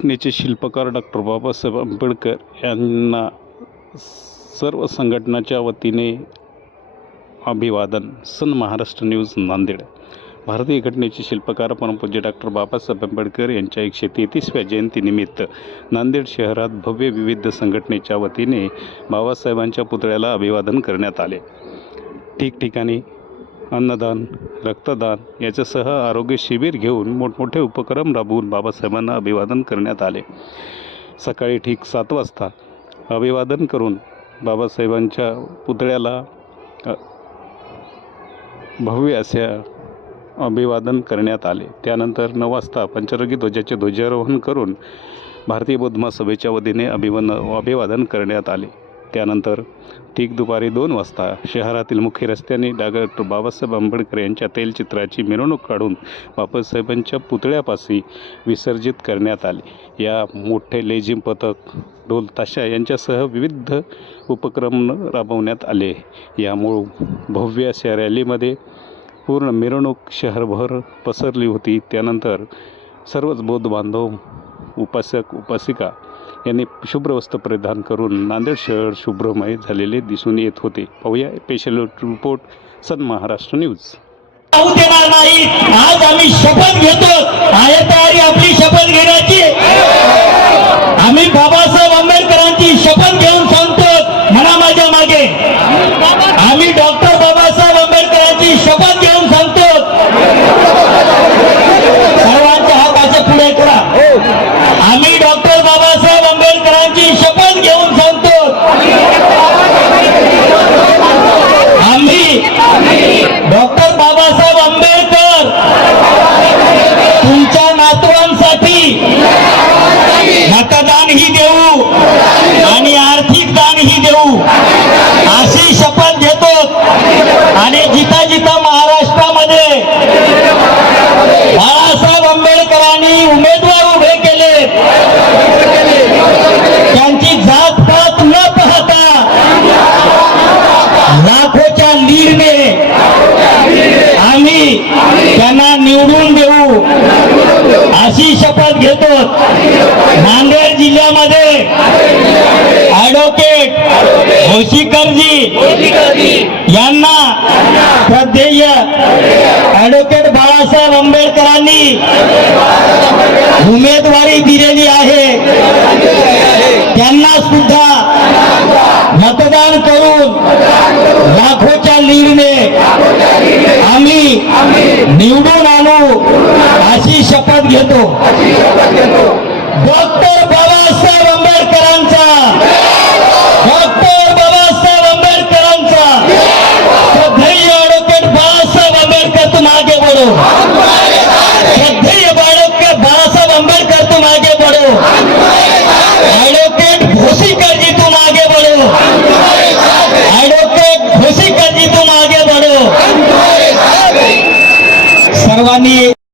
संघटनेचे शिल्पकार डॉक्टर बाबासाहेब आंबेडकर यांना सर्व संघटनाच्या वतीने अभिवादन. Sun Maharashtra news Nanded. भारतीय घटनेचे शिल्पकार परमपूज्य डॉक्टर बाबासाहेब आंबेडकर यांच्या एकशे तेहतीसव्या जयंतीनिमित्त नांदेड शहरात भव्य विविध संघटनेच्या वतीने बाबासाहेबांच्या पुतळ्याला अभिवादन करण्यात आले. ठिकठिकाणी अन्नदान रक्तदान याच्यासह आरोग्य शिबिर घेऊन मोठमोठे उपक्रम राबवून बाबासाहेबांना अभिवादन करण्यात आले. सकाळी ठीक सात वाजता अभिवादन करून बाबासाहेबांच्या पुतळ्याला भव्य असे अभिवादन करण्यात आले. त्यानंतर नऊ वाजता पंचरोगी ध्वजाचे ध्वजारोहण करून भारतीय बौद्ध महासभेच्या वतीने अभिवन अभिवादन करण्यात आले. त्यानंतर ठीक दुपारी दोन वाजता शहरातील मुख्य रस्त्याने डॉक्टर बाबासाहेब आंबेडकर यांच्या तैलचित्राची मिरवणूक काढून बाबासाहेबांच्या पुतळ्यापाशी विसर्जित करण्यात आले. या मोठे लेझिम पथक ढोल ताशा यांच्यासह विविध उपक्रम राबवण्यात आले. यामुळं भव्य अशा रॅलीमध्ये पूर्ण मिरवणूक शहरभर पसरली होती. त्यानंतर सर्वच बौद्ध बांधव उपासक उपासिका यांनी शुभ्र वस्त्र परिधान करून नांदेड शहर शुभ्रमय झालेले दिसून येत होते. पाहूया special report Sun Maharashtra news होऊ देणार नाही. आज आम्ही शपथ घेतो. आहे तयारी आपली शपथ घेण्याची. आम्ही बाबा आंबेडकरांची शपथ घेऊन सांगतो म्हणा माझ्या मागे आम्ही डॉक्टर बाबासाहेब आंबेडकरांची शपथ घेऊन सांगतो सर्वांच्या हाताच्या पुढे करा आम्ही डॉक्टर बाबासाहेब आंबेडकरांची शपथ घेऊन सांगतो आम्ही डॉक्टर बाबासाहेब आंबेडकर तुमच्या नातवांसाठी मतदान ही देऊ आणि आर्थिक दान ही देऊ अशी शपथ घेतो. आणि जिता जिता महाराष्ट्रामध्ये बाळासाहेब आंबेडकरांनी उमेदवार उभे केले. त्यांची जात पात न पाहता लाखोच्या लीडने आम्ही त्यांना निवडून देऊ अशी शपथ घेतो. नांदेड जिल्ह्यामध्ये ऍडव्होकेट कौशिकरजी यांना श्रद्धेय ऍडव्होकेट बाळासाहेब आंबेडकरांनी उमेदवारी दिलेली आहे. त्यांना सुद्धा मतदान करून लाखोच्या लीडने आम्ही निवडून आणू अशी शपथ घेतो डॉक्टर बाबासाहेब आंबेडकरांचा डॉक्टर बाबासाहेब आंबेडकरांचा श्रद्धेय ॲडव्होकेट बाळासाहेब आंबेडकर तुम आगे बढ़ो श्रद्धेय बाळके बाळासाहेब आंबेडकर तुम आगे बढ़ो ॲडव्होकेट भोसीकर जी तुम आगे बढ़ो ॲडव्होकेट भोसीकर जी तुम आगे बढ़ो सर्वांनी